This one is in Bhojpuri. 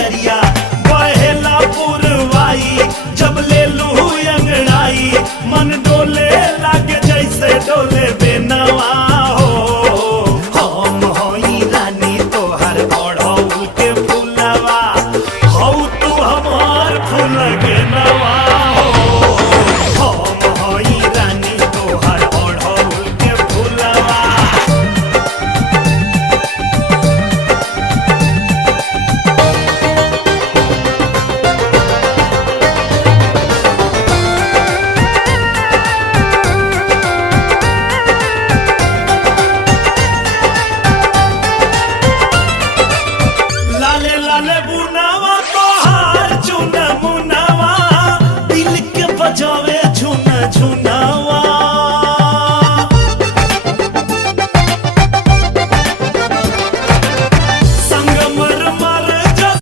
बदरिया बहेला पुरवाई, जब ले लू अंगड़ाई मन डोले लागे जैसे डोले बेनवा हो। हम होई रानी तोहर ओढ़ौल के फूलवा, हौ तू हमार फूल के नवा हो। हम होई रानी तोहर ओढ़ौल के फूलवा। लाले लाले बुनावा तोहार चुन मुनावा, दिल के बजावे झुन झुनावा।